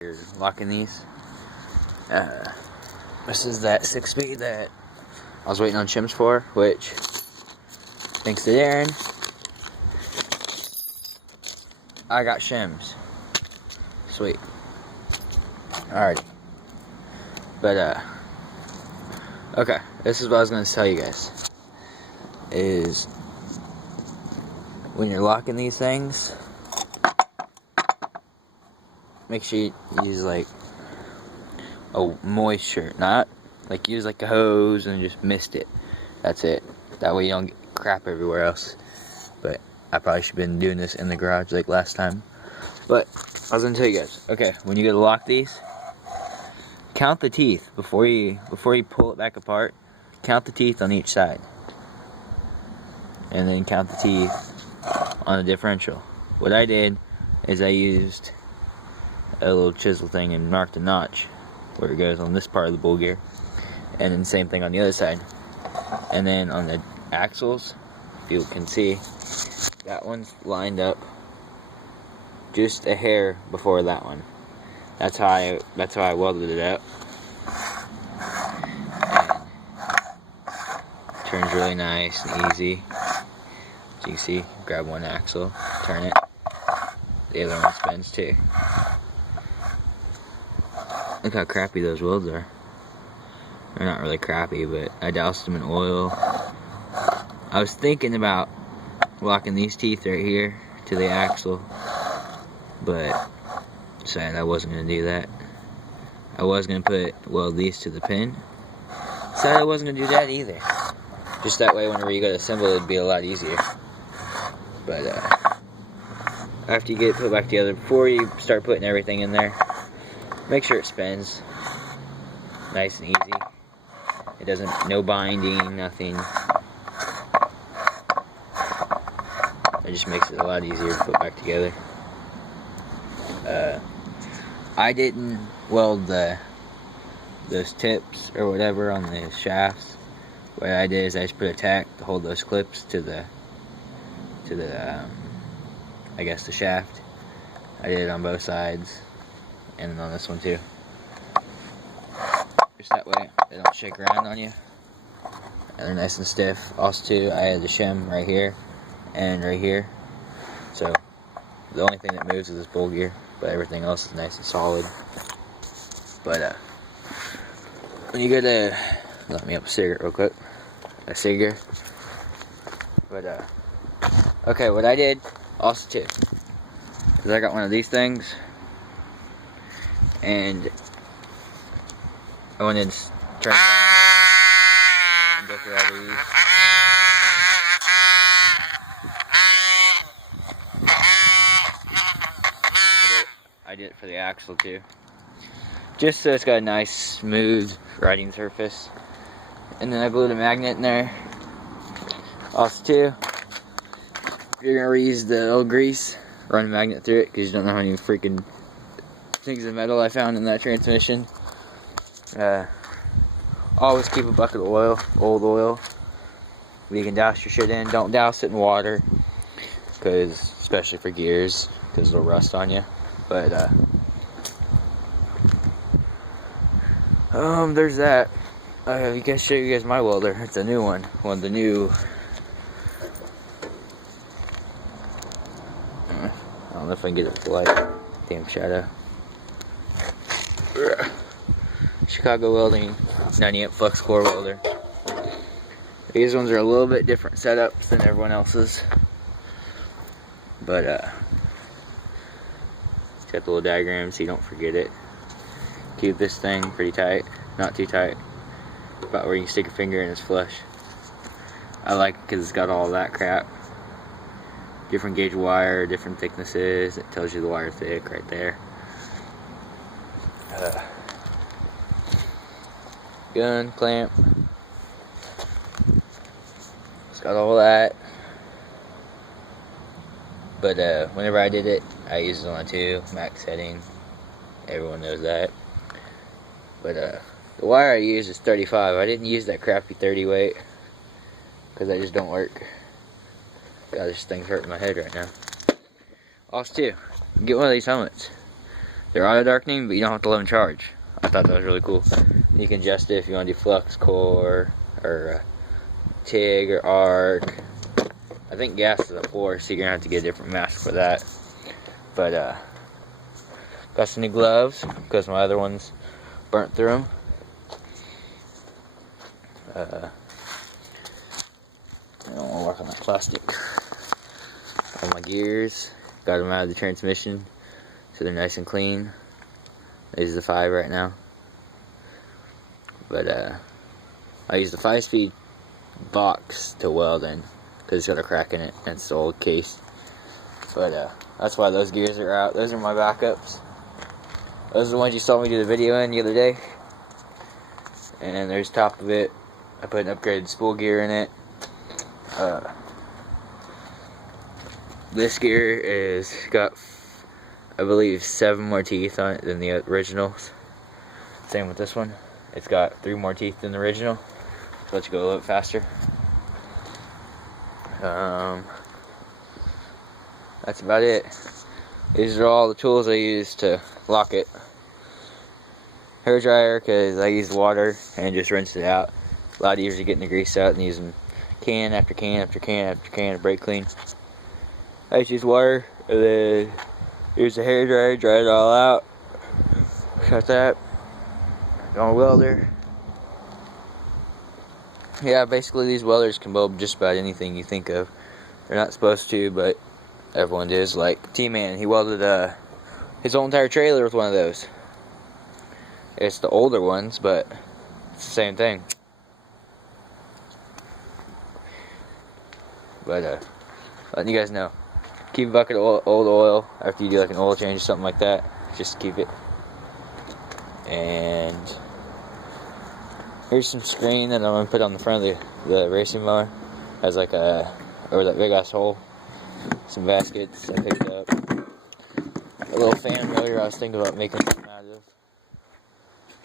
You're locking these. This is that 6-speed that I was waiting on shims for, which, thanks to Darren, I got shims. Sweet. Alrighty. But, okay, this is what I was going to tell you guys. Is, when you're locking these things, make sure you use like a moisture, not like use like a hose and just mist it. That's it. That way you don't get crap everywhere else. But I probably should have been doing this in the garage like last time. But I was gonna tell you guys. Okay, when you go to lock these, count the teeth before you pull it back apart. Count the teeth on each side, and then count the teeth on the differential. What I did is I used a little chisel thing and marked a notch where it goes on this part of the bull gear, and then same thing on the other side. And then on the axles, if you can see, that one's lined up just a hair before that one. That's how I welded it up. And turns really nice and easy. As you can see, grab one axle, turn it, the other one spins too. Look how crappy those welds are. They're not really crappy, but I doused them in oil. I was thinking about locking these teeth right here to the axle, but decided I wasn't going to do that. I was going to weld these to the pin. Decided I wasn't going to do that either. Just that way, whenever you go to assemble, it'd be a lot easier. But after you get it put back together, before you start putting everything in there, make sure it spins nice and easy. It doesn't, no binding, nothing. It just makes it a lot easier to put back together. I didn't weld those tips or whatever on the shafts. What I did is I just put a tack to hold those clips to the I guess the shaft. I did it on both sides. And on this one too. Just that way they don't shake around on you. And they're nice and stiff. Also too, I had the shim right here and right here. So the only thing that moves is this bull gear, but everything else is nice and solid. But when you go to, let me up a cigarette real quick. A cigarette. But okay, what I did also too is I got one of these things. And I wanted to turn it on and go through all these. I did it for the axle too. Just so it's got a nice, smooth riding surface. And then I glued a magnet in there. Also too, if you're going to reuse the little grease, run a magnet through it because you don't know how many freaking things of metal I found in that transmission. Always keep a bucket of oil, old oil, where you can douse your shit in. Don't douse it in water, because especially for gears, because it'll rust on you. But there's that. You guys, show you guys my welder. It's a new one. One of the new. I don't know if I can get it with the light. Damn shadow. Chicago Welding 90-amp flux core welder. These ones are a little bit different setups than everyone else's, but it's got the little diagram so you don't forget it. Keep this thing pretty tight, not too tight, about where you can stick your finger and it's flush. I like it because it's got all that crap. Different gauge wire, different thicknesses. It tells you the wire thick right there. Gun clamp. It's got all that. But whenever I did it, I used it on a 2 max setting. Everyone knows that. But the wire I used is 35. I didn't use that crappy 30 weight because that just don't work. God, this thing's hurting my head right now. Also too, get one of these helmets. They're auto darkening, but you don't have to let them charge. I thought that was really cool. You can adjust it if you want to do flux core or TIG or arc. I think gas is a 4, so you're gonna have to get a different mask for that. But got some new gloves because my other ones burnt through them. I don't want to work on that plastic. All my gears, got them out of the transmission, so they're nice and clean. This is the 5 right now. But I use the 5-speed box to weld in because it's got a crack in it and it's the old case. But that's why those gears are out. Those are my backups. Those are the ones you saw me do the video in the other day. And there's top of it. I put an upgraded spool gear in it. This gear is got, I believe, 7 more teeth on it than the originals. Same with this one. It's got 3 more teeth than the original. So let's go a little bit faster. That's about it. These are all the tools I use to lock it. Hair dryer, because I use water and just rinse it out. A lot easier getting the grease out than using can after can after can after can to brake clean. I just use water, and then use the hair dryer, dry it all out. Cut that. Go on a welder. Yeah, basically these welders can weld just about anything you think of. They're not supposed to, but everyone does. Like T-Man, he welded his whole entire trailer with one of those. It's the older ones, but it's the same thing. But letting you guys know, keep a bucket of old oil after you do like an oil change or something like that. Just keep it. And here's some screen that I'm gonna put on the front of the racing mower. Has like that big ass hole. Some baskets I picked up. A little fan motor I was thinking about making something out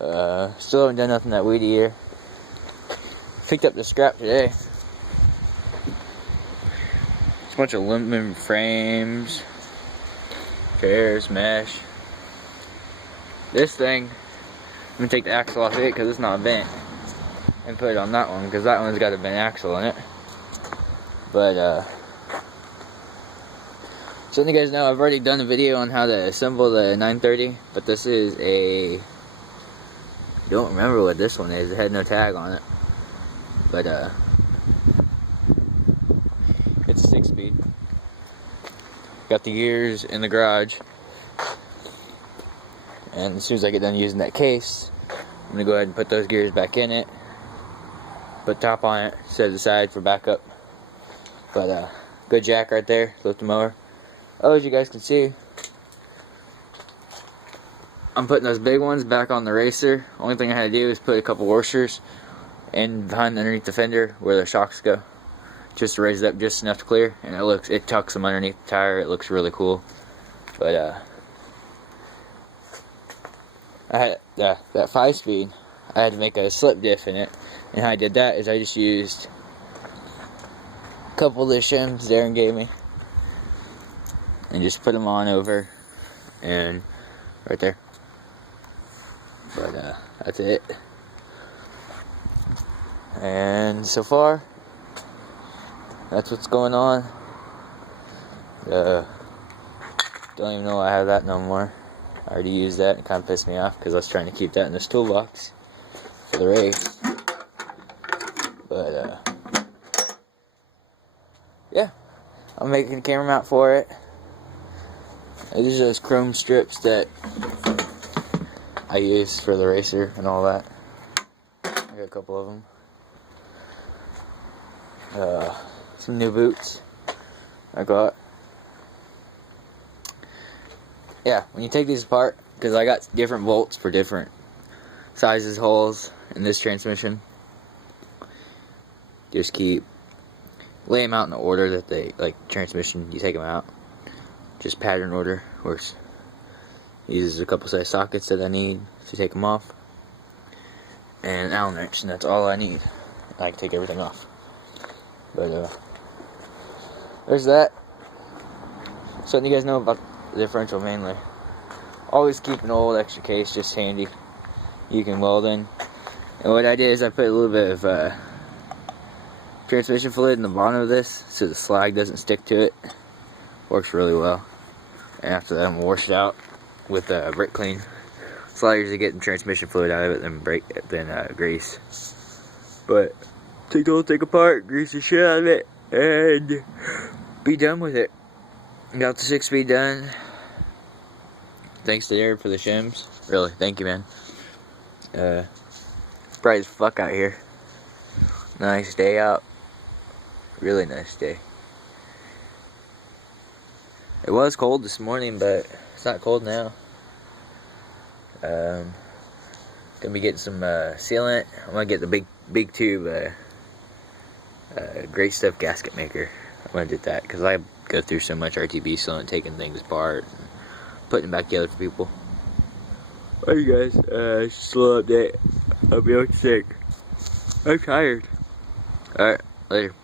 of. Still haven't done nothing that weed eater. Picked up the scrap today. It's a bunch of aluminum frames, chairs, mesh. This thing, I'm gonna take the axle off it because it's not bent, and put it on that one because that one's got a bent axle in it. But so you guys know, I've already done a video on how to assemble the 930, but this is I don't remember what this one is. It had no tag on it, but it's a 6-speed. Got the gears in the garage, and as soon as I get done using that case, I'm gonna go ahead and put those gears back in it, put top on it, set it aside for backup. But good jack right there, lift the mower. Oh, as you guys can see, I'm putting those big ones back on the racer. Only thing I had to do is put a couple washers in behind underneath the fender where the shocks go, just to raise it up just enough to clear. And it tucks them underneath the tire. It looks really cool. But I had that 5-speed. I had to make a slip diff in it, and how I did that is I just used a couple of the shims Darren gave me, and just put them on over, and right there. But that's it. And so far, that's what's going on. Don't even know why I have that no more. I already used that and it kind of pissed me off because I was trying to keep that in this toolbox for the race. But yeah, I'm making a camera mount for it. These are those chrome strips that I use for the racer and all that. I got a couple of them. Some new boots I got. Yeah, when you take these apart, because I got different bolts for different sizes, holes in this transmission, just lay them out in the order that they, like transmission, you take them out. Just pattern order, works. Uses a couple size sockets that I need to take them off, and an Allen wrench, and that's all I need. I can take everything off. But there's that. So you guys know about the differential mainly. Always keep an old extra case just handy. You can weld in. And what I did is I put a little bit of transmission fluid in the bottom of this so the slag doesn't stick to it. Works really well. And after that, I'm gonna wash it out with brake clean. It's a lot easier to get the transmission fluid out of it than grease. But take the whole thing apart, grease the shit out of it, and be done with it. Got the 6-speed done. Thanks to Derek for the shims. Really, thank you, man. Bright as fuck out here. Nice day out. Really nice day. It was cold this morning, but it's not cold now. Gonna be getting some sealant. I'm gonna get the big tube Great Stuff gasket maker. I'm gonna do that because I go through so much RTB sealant, taking things apart, and putting it back together for people. Alright, you guys, just a little update. I'll be sick. I'm tired. Alright, later.